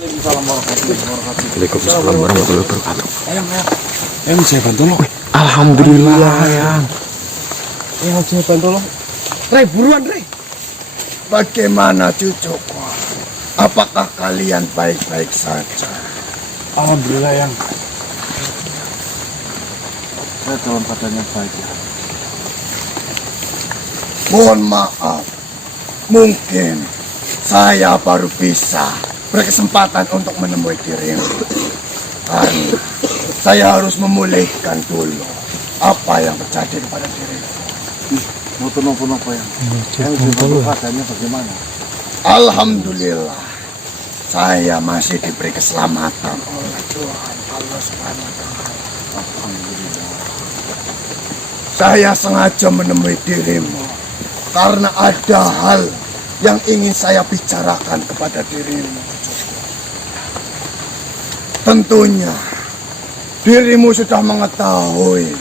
Waalaikumsalam warahmatullahi wabarakatuh. Yang saya bantu lo. Alhamdulillah yang. Yang saya bantu lo. Ray, buruan Ray. Bagaimana cucuku? Apakah kalian baik-baik saja? Alhamdulillah yang. Saya dalam keadaan yang baik ya. Mohon maaf, mungkin saya baru bisa berkesempatan untuk menemui dirimu. Karena saya harus memulihkan dulu apa yang terjadi kepada dirimu. Mau tolong apa yang? Yang keadaannya bagaimana? Alhamdulillah, saya masih diberi keselamatan oleh Tuhan Allah Subhanahu wa Ta'ala. Alhamdulillah. Saya sengaja menemui dirimu karena ada hal yang ingin saya bicarakan kepada dirimu. Tentunya dirimu sudah mengetahui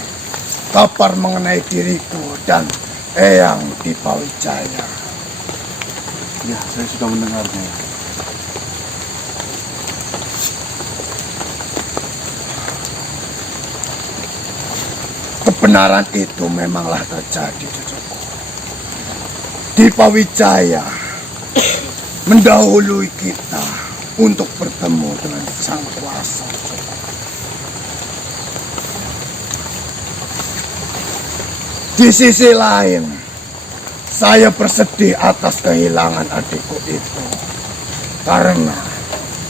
kabar mengenai diriku dan Eyang Dipawijaya. Ya, saya sudah mendengarnya. Kebenaran itu memanglah terjadi, cucuku. Dipawijaya mendahului kita untuk bertemu dengan Sang Kuasa. Di sisi lain, saya bersedih atas kehilangan adikku itu. Karena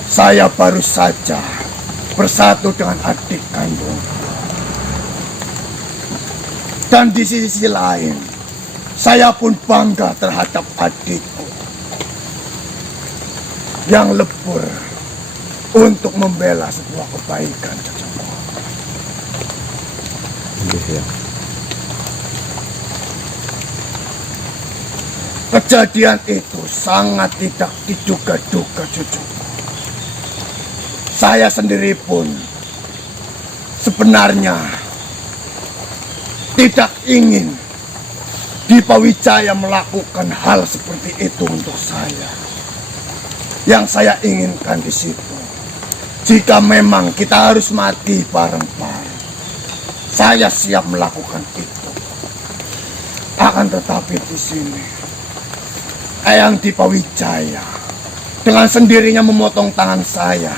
saya baru saja bersatu dengan adik kandungku. Dan di sisi lain, saya pun bangga terhadap adikku yang lebur untuk membela sebuah kebaikan. Ya. Kejadian itu sangat tidak diduga-duga, cucuku. Saya sendiri pun sebenarnya tidak ingin Dipawijaya melakukan hal seperti itu untuk saya. Yang saya inginkan di situ, jika memang kita harus mati bareng-bareng, saya siap melakukan itu. Akan tetapi di sini, Eyang Dipawijaya dengan sendirinya memotong tangan saya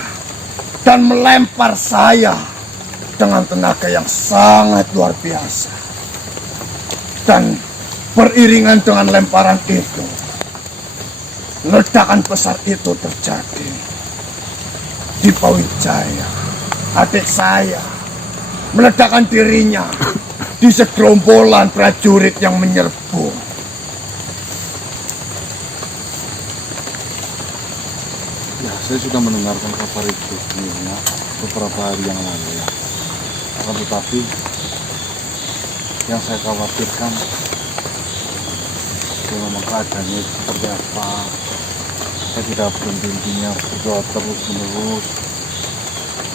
dan melempar saya dengan tenaga yang sangat luar biasa. Dan beriringan dengan lemparan itu, ledakan besar itu terjadi. Dipawijaya, adik saya, meledakkan dirinya di segerombolan prajurit yang menyerbu. Ya, saya sudah mendengarkan kabar itu sebenarnya beberapa hari yang lalu ya. Akan tetapi yang saya khawatirkan memang keadaannya seperti apa. Saya tidak berhenti-hentinya berdoa terus-menerus.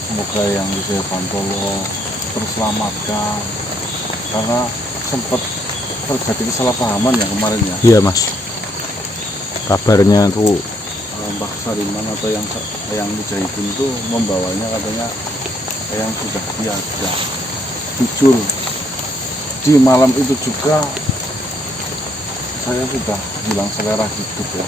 Semoga yang bisa Pantolo terselamatkan. Karena sempat terjadi kesalahpahaman yang kemarin ya. Iya mas. Kabarnya tuh Mbah Sariman atau yang Mujahidin itu membawanya katanya yang sudah tiada. Jujur di malam itu juga saya sudah hilang selera hidup ya.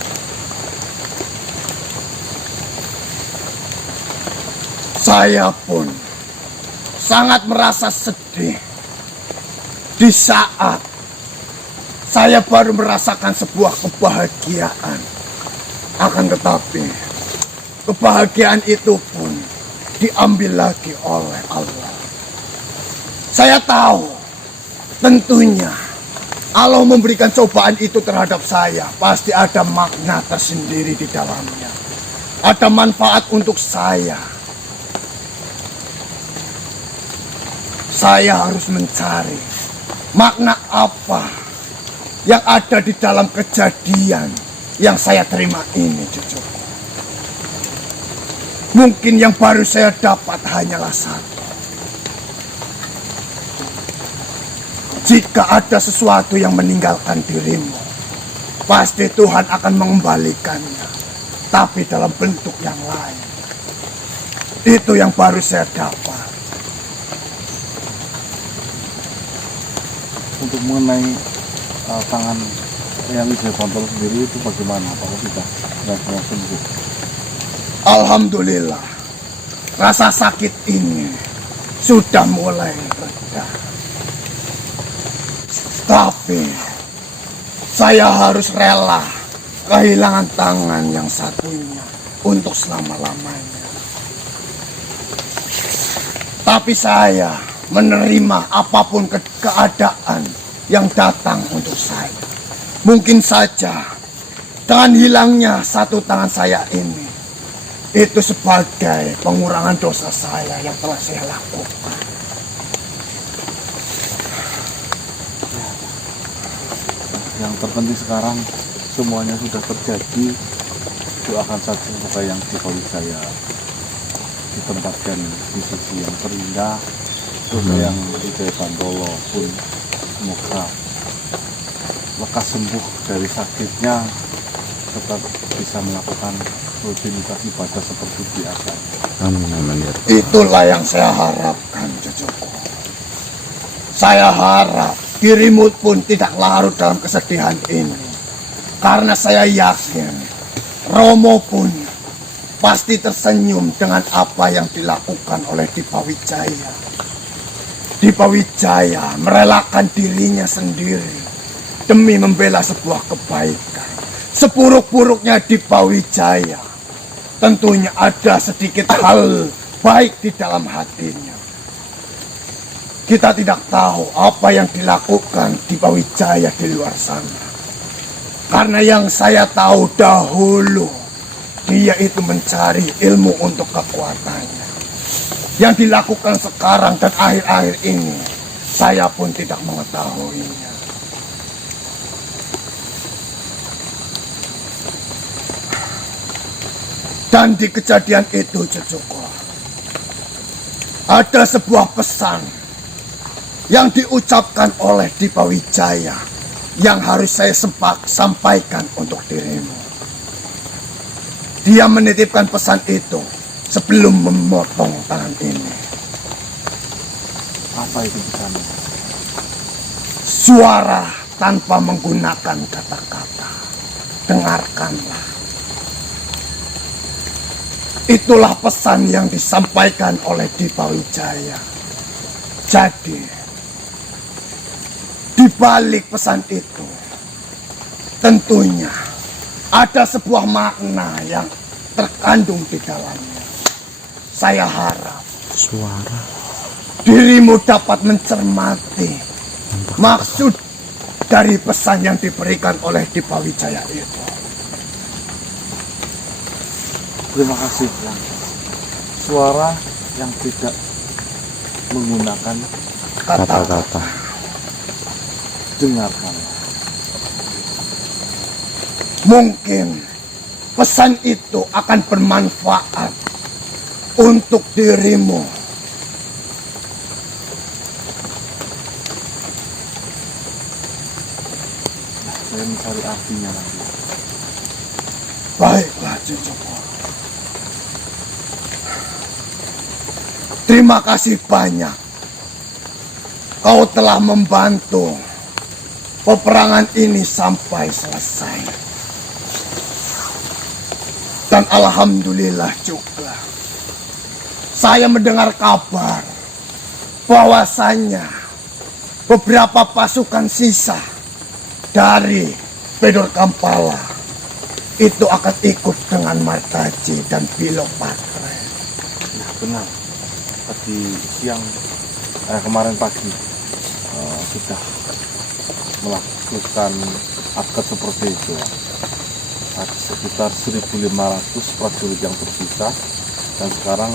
Saya pun sangat merasa sedih di saat saya baru merasakan sebuah kebahagiaan. Akan tetapi kebahagiaan itu pun diambil lagi oleh Allah. Saya tahu tentunya Allah memberikan cobaan itu terhadap saya, pasti ada makna tersendiri di dalamnya. Ada manfaat untuk saya. Saya harus mencari makna apa yang ada di dalam kejadian yang saya terima ini, cucuku. Mungkin yang baru saya dapat hanyalah satu. Jika ada sesuatu yang meninggalkan dirimu, pasti Tuhan akan mengembalikannya, tapi dalam bentuk yang lain. Itu yang baru saya dapat. Untuk mengenai tangan yang Wijaya Bantolo sendiri itu bagaimana? Apakah sudah sembuh? Alhamdulillah, rasa sakit ini sudah mulai reda. Tapi saya harus rela kehilangan tangan yang satunya untuk selama-lamanya. Tapi saya menerima apapun keadaan yang datang untuk saya. Mungkin saja dengan hilangnya satu tangan saya ini, itu sebagai pengurangan dosa saya yang telah saya lakukan. Yang terpenting sekarang semuanya sudah terjadi. Doakan saja supaya yang Dipa Wijaya ditempatkan di sisi yang terindah. Terus yang Wijaya Bantolo pun semoga lekas sembuh dari sakitnya, tetap bisa melakukan rutinitas ibadah seperti biasa. Amin, amin ya. Itulah yang saya harapkan, cucuku. Saya harap dirimu pun tidak larut dalam kesedihan ini. Karena saya yakin Romo pun pasti tersenyum dengan apa yang dilakukan oleh Dipa Wijaya. Dipa Wijaya merelakan dirinya sendiri demi membela sebuah kebaikan. Seburuk-buruknya Dipa Wijaya, tentunya ada sedikit hal baik di dalam hatinya. Kita tidak tahu apa yang dilakukan Dipa Wijaya di luar sana. Karena yang saya tahu dahulu, dia itu mencari ilmu untuk kekuatannya. Yang dilakukan sekarang dan akhir-akhir ini, saya pun tidak mengetahuinya. Dan di kejadian itu, cucuku, ada sebuah pesan yang diucapkan oleh Dipa Wijaya yang harus saya sampaikan untuk dirimu. Dia menitipkan pesan itu sebelum memotong tangan ini. Apa itu pesannya? Suara tanpa menggunakan kata-kata. Dengarkanlah. Itulah pesan yang disampaikan oleh Dipa Wijaya. Jadi, di balik pesan itu, tentunya ada sebuah makna yang terkandung di dalamnya. Saya harap Suara dirimu dapat mencermati maksud dari pesan yang diberikan oleh Dipa Wijaya itu. Terima kasih, Bang. Suara yang tidak menggunakan kata-kata. dengarkan. Mungkin pesan itu akan bermanfaat untuk dirimu. Nah, saya mencari artinya nanti. Baiklah, cucuku. Terima kasih banyak. Kau telah membantu peperangan ini sampai selesai. Dan alhamdulillah juga, saya mendengar kabar bahwasannya beberapa pasukan sisa dari Pedor Kampala itu akan ikut dengan Martaji dan Pilopatre. Nah, benar. Tadi siang, kemarin pagi sudah melakukan akad seperti itu. Ada sekitar 1.500 prajurit yang tersisa dan sekarang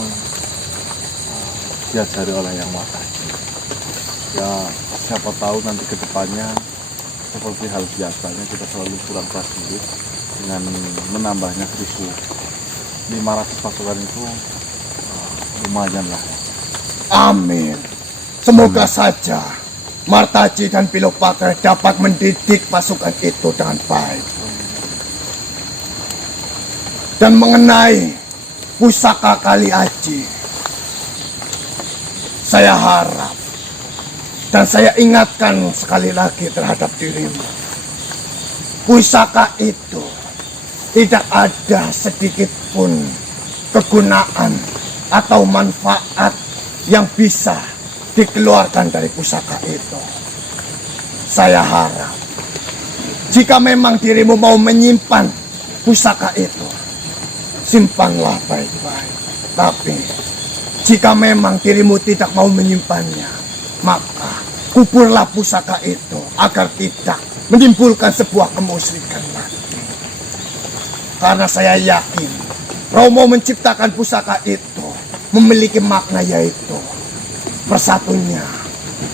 diajari oleh yang Martaji. Ya, siapa tahu nanti ke depannya seperti hal biasanya kita selalu kurang prajurit, dengan menambahnya 1.500 pasukan itu lumayan lah. Amin. Semoga saja Martaji dan Pilopatre dapat mendidik pasukan itu dengan baik. Dan mengenai pusaka Kali Aji, saya harap dan saya ingatkan sekali lagi terhadap dirimu. Pusaka itu tidak ada sedikit pun kegunaan atau manfaat yang bisa dikeluarkan dari pusaka itu. Saya harap jika memang dirimu mau menyimpan pusaka itu, simpanlah baik-baik. Tapi jika memang dirimu tidak mau menyimpannya, maka kuburlah pusaka itu agar tidak menimbulkan sebuah kemusyrikan lagi. Karena saya yakin Romo menciptakan pusaka itu memiliki makna, yaitu bersatunya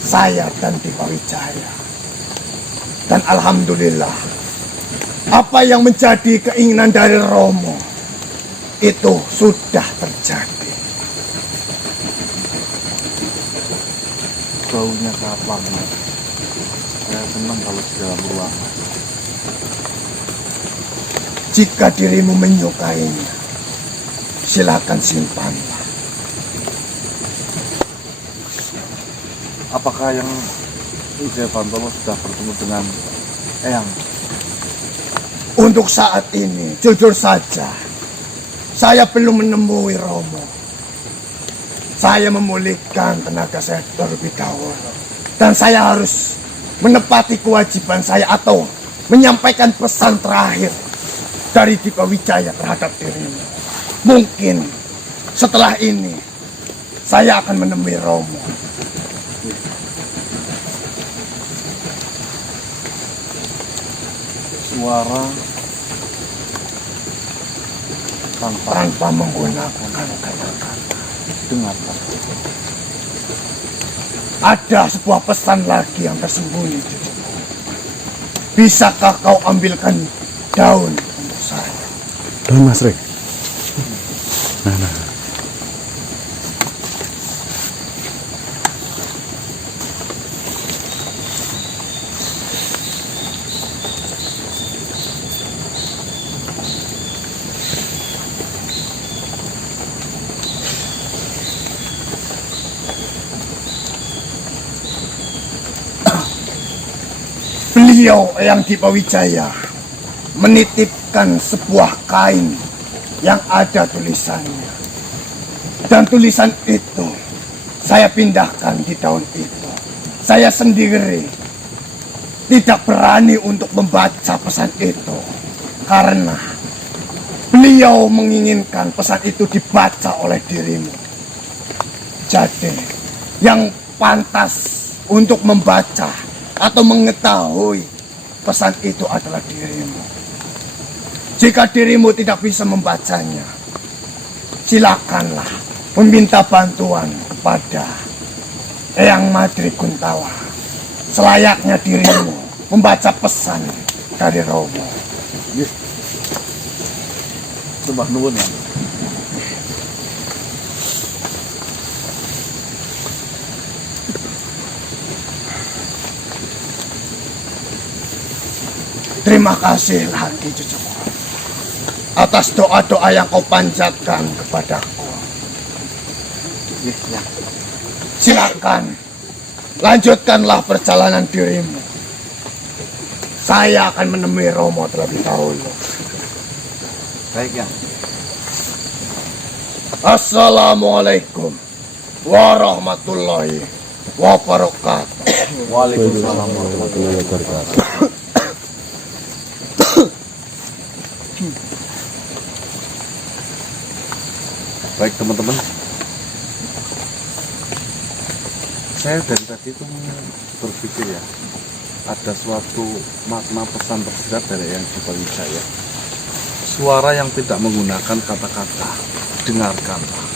saya dan Dipa Wijaya. Dan alhamdulillah, apa yang menjadi keinginan dari Romo itu sudah terjadi. Baunya kapal. Saya senang kalau di dalam ruangan. Jika dirimu menyukainya, silakan simpanlah. Apakah yang Wijaya Bantolo sudah bertemu dengan Eyang? Untuk saat ini, jujur saja, saya belum menemui Romo. Saya memulihkan tenaga saya terlebih dahulu. Dan saya harus menepati kewajiban saya atau menyampaikan pesan terakhir dari Dipa Wijaya terhadap dirimu. Mungkin setelah ini, saya akan menemui Romo. Suara Tanpa menggunakan kata-kata. dengarkan. Ada sebuah pesan lagi yang tersembunyi, cucuku. Bisakah kau ambilkan daun untuk saya? Daun Mas Rek. Nah. Beliau Eyang Dipa Wijaya menitipkan sebuah kain yang ada tulisannya. Dan tulisan itu saya pindahkan di daun itu. Saya sendiri tidak berani untuk membaca pesan itu karena beliau menginginkan pesan itu dibaca oleh dirimu. Jadi yang pantas untuk membaca atau mengetahui pesan itu adalah dirimu. Jika dirimu tidak bisa membacanya, silakanlah meminta bantuan kepada Eyang Madri Guntawa. Selayaknya dirimu membaca pesan dari Romo. Sembah nuwun ya. Terima kasih lagi cucuku atas doa-doa yang kau panjatkan kepadaku. Ya. Silakan lanjutkanlah perjalanan dirimu. Saya akan menemui Romo terlebih dahulu. Baik ya. Assalamualaikum warahmatullahi wabarakatuh. Waalaikumsalam warahmatullahi wabarakatuh. Baik teman-teman, saya dari tadi tuh berpikir ya, ada suatu makna pesan tersirat dari Eyang Dipa Wijaya. Suara yang tidak menggunakan kata-kata, dengarkanlah.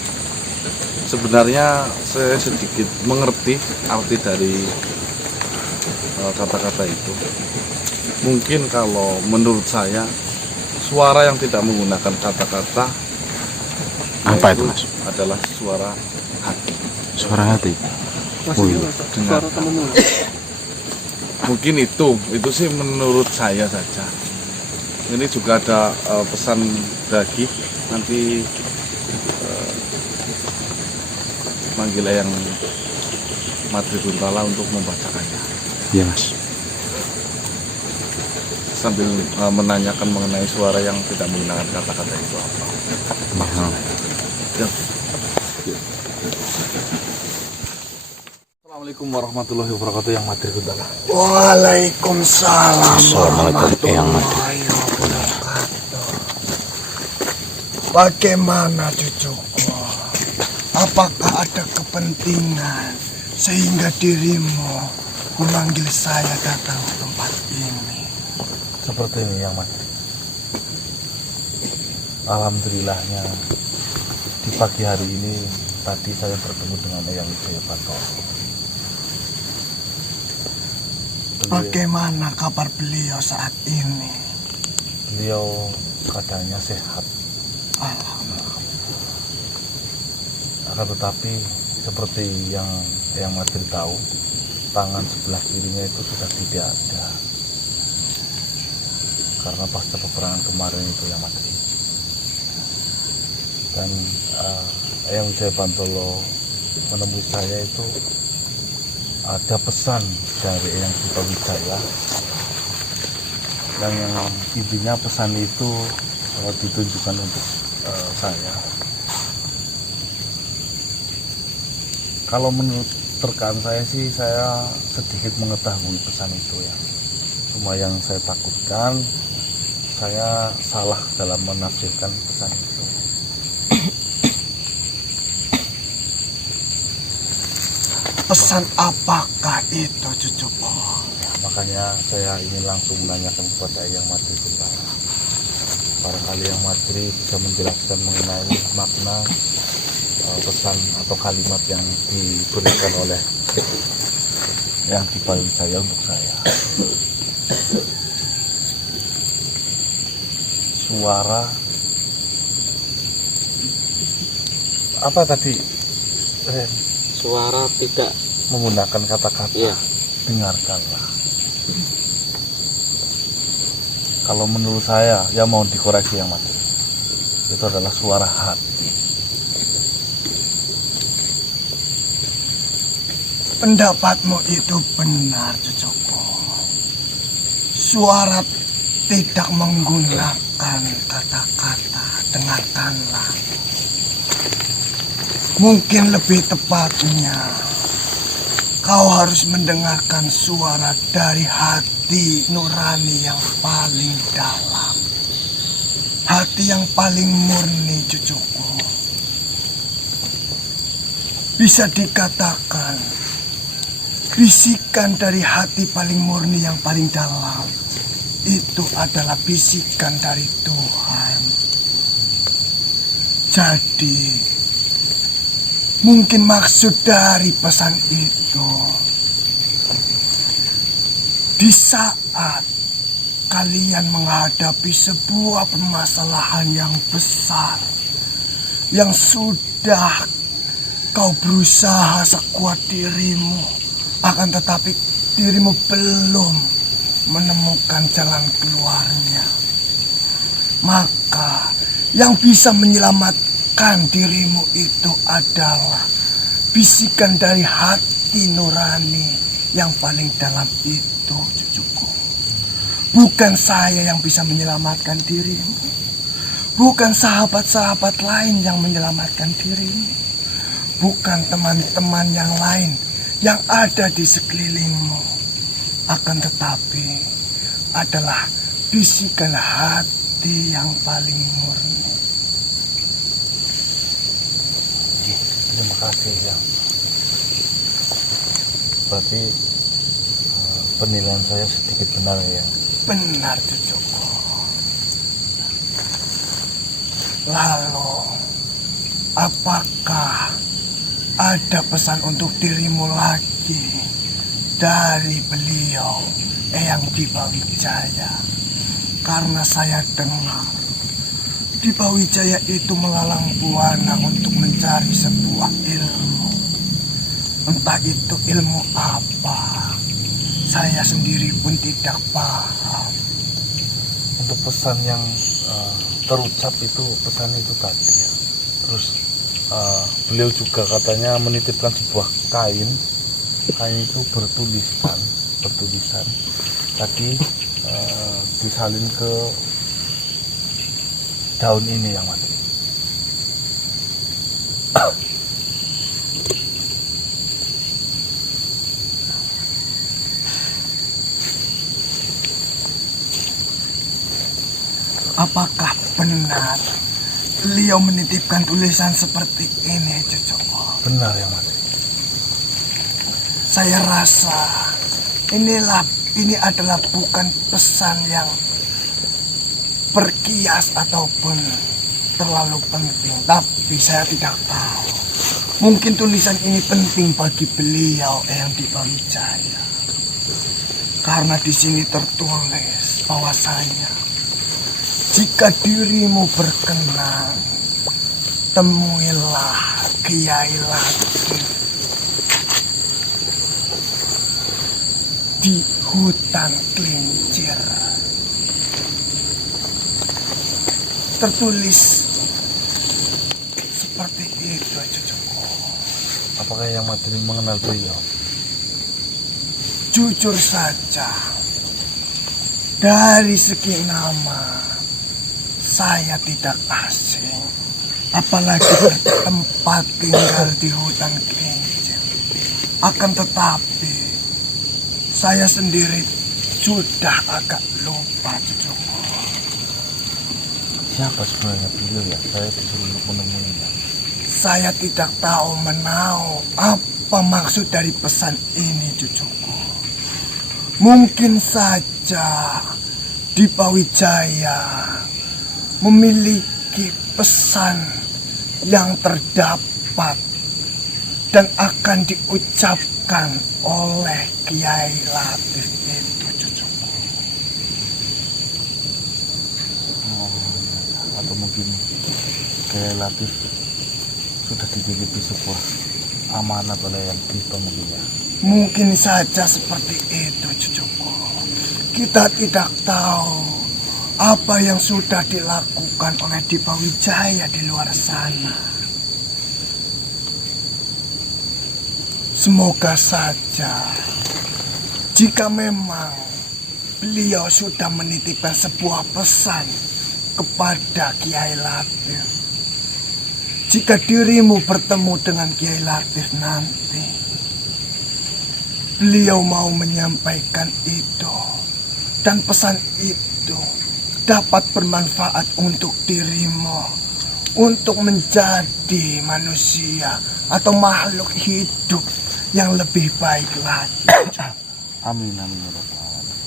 Sebenarnya saya sedikit mengerti arti dari kata-kata itu. Mungkin kalau menurut saya, suara yang tidak menggunakan kata-kata Apa itu, Mas? adalah suara hati. Suara hati. Oh iya. Dengar. Mungkin itu sih menurut saya saja. Ini juga ada pesan lagi nanti manggil Eyang Madri Guntala untuk membacakannya. Iya Mas. Sambil menanyakan mengenai suara yang tidak menggunakan kata-kata itu apa. Ya. Assalamualaikum warahmatullahi wabarakatuh yang Madri Guntala. Waalaikumsalam warahmatullahi wabarakatuh. Bagaimana cucuku? Apakah ada kepentingan sehingga dirimu memanggil saya datang ke tempat ini? Seperti ini yang Madri. Alhamdulillahnya di pagi hari ini tadi saya bertemu dengan Eyang Wijaya Bantoro. Bagaimana kabar beliau saat ini? Beliau keadaannya sehat. Akan tetapi seperti yang Madri tahu, tangan sebelah kirinya itu sudah tidak ada karena pasca peperangan kemarin itu yang Madri. Dan Eyang Wijaya Bantoro menemui saya itu ada pesan dari Eyang Dipa Wijaya yang intinya pesan itu ditunjukkan untuk saya. Kalau menurut terkaan saya sih, saya sedikit mengetahui pesan itu ya. Cuma yang saya takutkan saya salah dalam menafsirkan pesan itu. Pesan apakah itu cucuku? Makanya saya ingin langsung menanyakan kepada Eyang Madri Guntala. Barangkali Eyang Madri bisa menjelaskan mengenai makna pesan atau kalimat yang diberikan oleh Eyang Dipa Wijaya untuk saya. Suara apa tadi? Suara tidak Menggunakan kata-kata. Iya. Dengarkanlah. Kalau menurut saya, ya mau dikoreksi yang Madri, itu adalah suara hati. Pendapatmu itu benar cucuku. Suara tidak menggunakan kata-kata. Dengarkanlah. Mungkin lebih tepatnya kau harus mendengarkan suara dari hati nurani yang paling dalam. Hati yang paling murni cucuku. Bisa dikatakan bisikan dari hati paling murni yang paling dalam itu adalah bisikan dari Tuhan. Jadi mungkin maksud dari pesan itu, di saat kalian menghadapi sebuah permasalahan yang besar, yang sudah kau berusaha sekuat dirimu, akan tetapi dirimu belum menemukan jalan keluarnya, maka yang bisa menyelamatkan dirimu itu adalah bisikan dari hati nurani yang paling dalam itu, cucuku. Bukan saya yang bisa menyelamatkan dirimu, bukan sahabat-sahabat lain yang menyelamatkan dirimu, bukan teman-teman yang lain yang ada di sekelilingmu, akan tetapi adalah bisikan hati yang paling murni. Terima kasih ya. Berarti penilaian saya sedikit benar ya. Benar cucuku. Lalu apakah ada pesan untuk dirimu lagi dari beliau Eyang Dipa Wijaya? Karena saya dengar Dipa Wijaya itu melalang buana untuk mencari sebuah ilmu. Entah itu ilmu apa, saya sendiri pun tidak paham. Untuk pesan yang terucap itu, pesan itu tadi ya. Terus beliau juga katanya menitipkan sebuah kain kain itu bertulisan tadi disalin ke daun ini yang mati. Apakah benar beliau menitipkan tulisan seperti ini, cucuku? Benar yang mati. Saya rasa ini adalah bukan pesan yang berkias ataupun terlalu penting, tapi saya tidak tahu. Mungkin tulisan ini penting bagi beliau yang di Wijaya. Karena di sini tertulis bahwasanya jika dirimu berkenan, temuilah Kiai Latif di hutan Klincir. Tertulis seperti itu, cucuku. Apakah yang mati mengenal beliau? Jujur saja, dari segi nama saya tidak asing, apalagi bertempat tinggal di hutan Klincir. Akan tetapi saya sendiri sudah agak lupa, cucuku. Siapa sebenarnya beliau ya? Saya disuruh untuk menemuinya. Saya tidak tahu menau apa maksud dari pesan ini, cucuku. Mungkin saja di Wijaya memiliki pesan yang terdapat dan akan diucapkan oleh Kiai Latif itu, cucuku. Atau mungkin Kiai Latif sudah dititipi sebuah amanat oleh yang kita mungkin ya. Mungkin saja seperti itu, cucuku. Kita tidak tahu apa yang sudah dilakukan oleh Dipa Wijaya di luar sana. Semoga saja jika memang beliau sudah menitipkan sebuah pesan kepada Kiai Latif, jika dirimu bertemu dengan Kiai Latif nanti, beliau mau menyampaikan itu, dan pesan itu dapat bermanfaat untuk dirimu, untuk menjadi manusia atau makhluk hidup yang lebih baik lagi. Amin amin ya Rabbal alamin.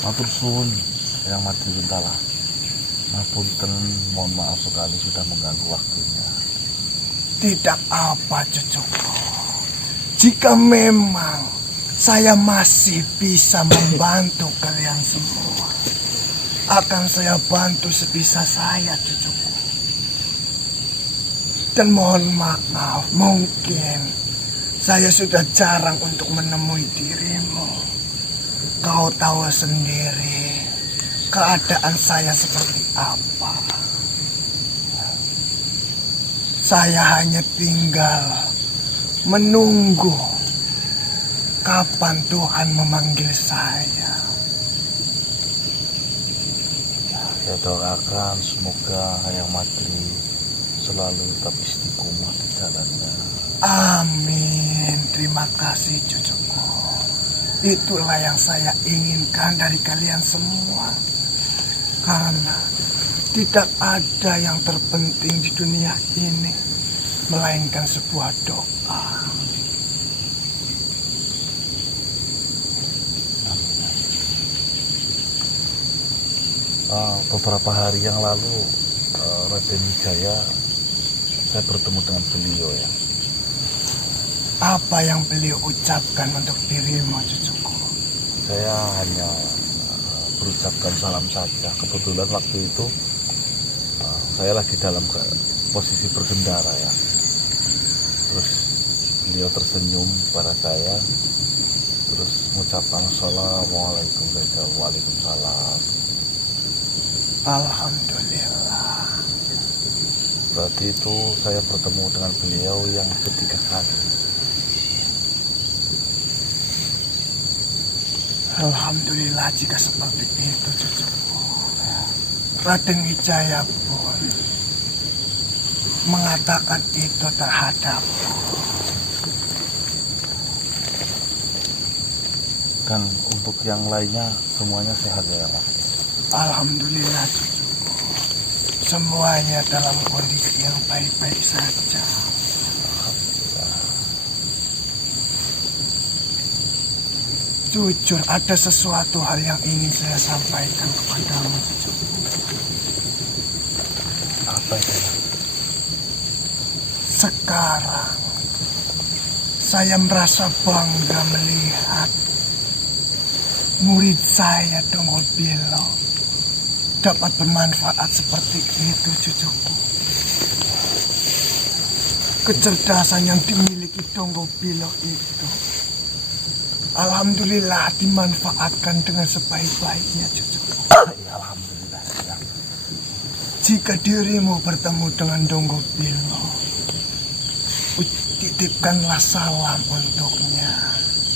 Matur suwun yang mati bentalah. Ngapunten, mohon maaf sekali sudah mengganggu waktunya. Tidak apa, cucuku. Jika memang saya masih bisa membantu kalian semua, akan saya bantu sebisa saya, cucuku. Dan mohon maaf, mungkin saya sudah jarang untuk menemui dirimu. Kau tahu sendiri keadaan saya seperti apa. Saya hanya tinggal menunggu kapan Tuhan memanggil saya. Saya doakan semoga Hayang Madri selalu tetap istiqomah di jalannya. Amin. Terima kasih, cucuku. Itulah yang saya inginkan dari kalian semua. Karena tidak ada yang terpenting di dunia ini melainkan sebuah doa. Beberapa hari yang lalu Raden Wijaya saya bertemu dengan beliau ya. Apa yang beliau ucapkan untuk dirimu, cucuku? Saya hanya berucapkan salam saja. Kebetulan waktu itu saya lagi dalam posisi berkendara ya. Terus beliau tersenyum pada saya, terus mengucapkan assalamualaikum, waalaikumsalam. Alhamdulillah. Berarti itu saya bertemu dengan beliau yang ketiga kali. Alhamdulillah jika seperti itu cucuku. Raden Wijaya pun mengatakan itu terhadapku. Dan untuk yang lainnya semuanya sehat ya Raka? Alhamdulillah cucuku. Semuanya dalam kondisi yang baik-baik saja. Jujur ada sesuatu hal yang ingin saya sampaikan kepadamu cucuku. Apa itu? Sekarang saya merasa bangga melihat murid saya Donggopilo dapat bermanfaat seperti itu cucuku. Kecerdasan yang dimiliki Donggopilo itu alhamdulillah dimanfaatkan dengan sebaik-baiknya cucuku. Ya, alhamdulillah ya. Jika dirimu bertemu dengan Donggopilo, titipkanlah salam untuknya.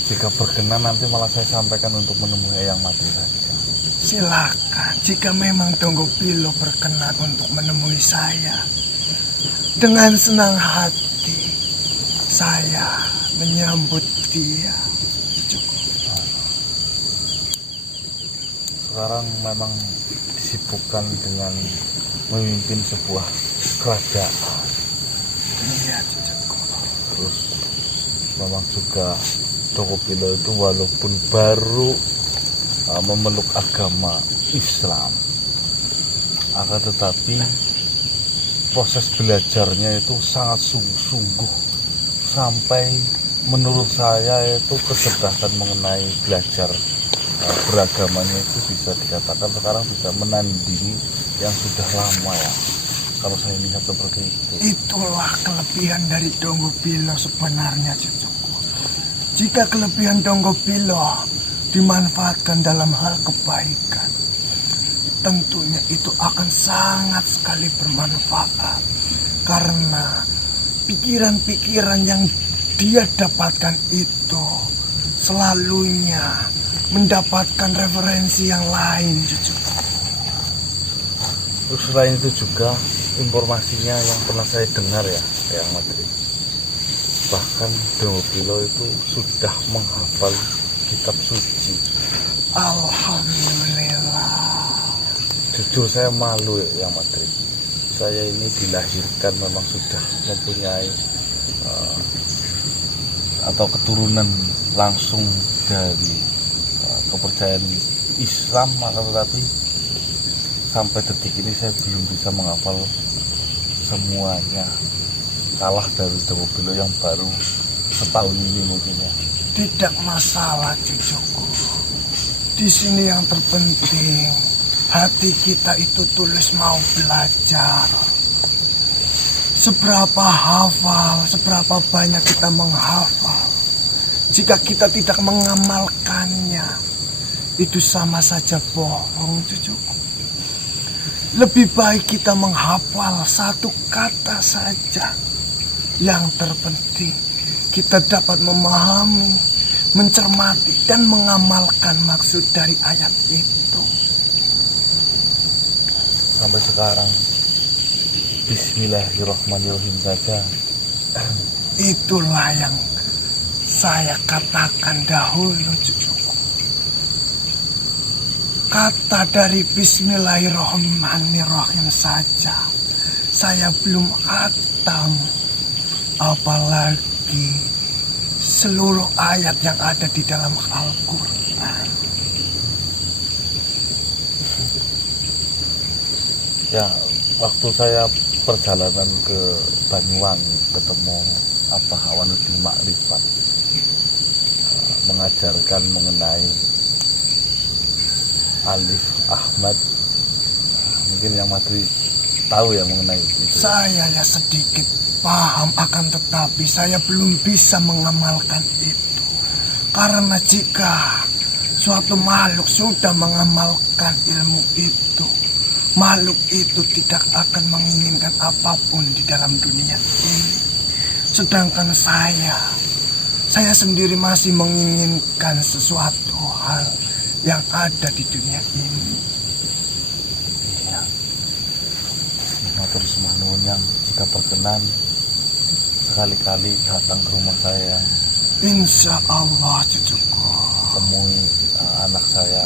Jika berkenan nanti malah saya sampaikan untuk menemui Eyang Madri saja. Silakan, jika memang Donggopilo berkenan untuk menemui saya, dengan senang hati saya menyambut dia. Sekarang memang disibukkan dengan memimpin sebuah kerajaan. Iya, cucuku. Terus memang juga Donggopilo itu walaupun baru memeluk agama Islam, akan tetapi proses belajarnya itu sangat sungguh-sungguh, sampai menurut saya itu kecerdasan mengenai belajar beragamanya itu bisa dikatakan sekarang bisa menandingi yang sudah lama ya, kalau saya lihat seperti itu. Itulah kelebihan dari Donggopilo sebenarnya cucuku. Jika kelebihan Donggopilo dimanfaatkan dalam hal kebaikan, tentunya itu akan sangat sekali bermanfaat. Karena pikiran-pikiran yang dia dapatkan itu selalunya mendapatkan referensi yang lain cucuku. Terus selain itu juga informasinya yang pernah saya dengar ya Eyang Madri, bahkan Donggopilo itu sudah menghafal kitab suci. Alhamdulillah. Jujur saya malu ya Eyang Madri, saya ini dilahirkan memang sudah mempunyai atau keturunan langsung dari kepercayaan Islam, maka tetapi sampai detik ini saya belum bisa menghafal semuanya, kalah dari Donggopilo yang baru setahun ini mungkin ya. Tidak masalah cucuku. Di sini yang terpenting hati kita itu tulus mau belajar. Seberapa hafal, seberapa banyak kita menghafal, jika kita tidak mengamalkannya, itu sama saja bohong cucuku. Lebih baik kita menghafal satu kata saja. Yang terpenting kita dapat memahami, mencermati, dan mengamalkan maksud dari ayat itu. Sampai sekarang Bismillahirrahmanirrahim saja. Itulah yang saya katakan dahulu cucuku. Kata dari Bismillahirrahmanirrahim saja saya belum khatam, apalagi seluruh ayat yang ada di dalam Al-Quran. Ya, waktu saya perjalanan ke Banyuwangi ketemu Hawanuddin Makrifat, mengajarkan mengenai Alif Ahmad, mungkin yang Madri tahu ya mengenai itu. Saya ya sedikit paham, akan tetapi saya belum bisa mengamalkan itu. Karena jika suatu makhluk sudah mengamalkan ilmu itu, makhluk itu tidak akan menginginkan apapun di dalam dunia ini. Sedangkan saya sendiri masih menginginkan sesuatu hal yang ada di dunia ini. Matur semanuwun yang jika berkenan sekali-kali datang ke rumah saya, Insya Allah cucuku. temui anak saya.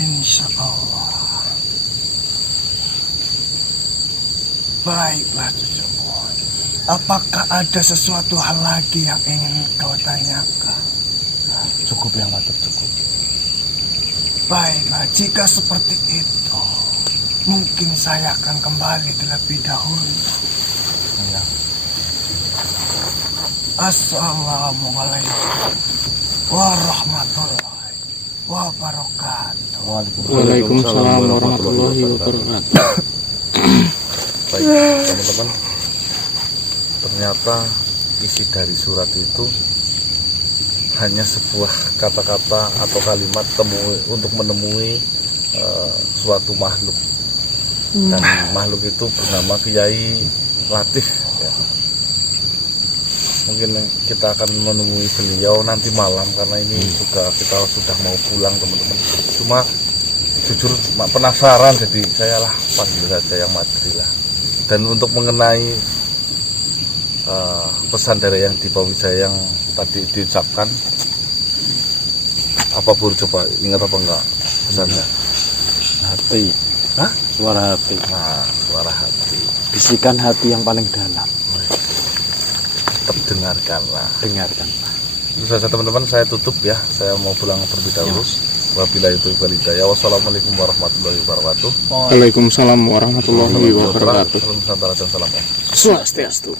Insya Allah. Baiklah cucuku. Apakah ada sesuatu hal lagi yang ingin kau tanyakan? Cukup yang matur, cukup. Baiklah, jika seperti itu, mungkin saya akan kembali terlebih dahulu. Ya. Assalamualaikum warahmatullahi wabarakatuh. Waalaikumsalam warahmatullahi wabarakatuh. Baik, teman-teman. Ternyata isi dari surat itu hanya sebuah kata-kata atau kalimat untuk menemui suatu makhluk. Dan makhluk itu bernama Kiai Latif. Ya. Mungkin kita akan menemui beliau nanti malam, karena ini juga kita sudah mau pulang, teman-teman. Cuma jujur penasaran, jadi saya lah panggil saja yang materi lah. Dan untuk mengenai pesan dari yang di Pawijaya yang tadi diucapkan, apa Bur, coba ingat apa enggak pesannya? Hati. Hah? Suara hati. Nah, suara hati. Bisikan hati yang paling dalam. Tetap dengarkanlah. Dengarkan. Itu saja teman-teman, saya tutup ya. Saya mau pulang terlebih dahulu. Wabillahi taufiq wal hidayah. Wassalamualaikum warahmatullahi wabarakatuh. Waalaikumsalam warahmatullahi wabarakatuh. Salam Nusantara dan salam Om. Swastiastu.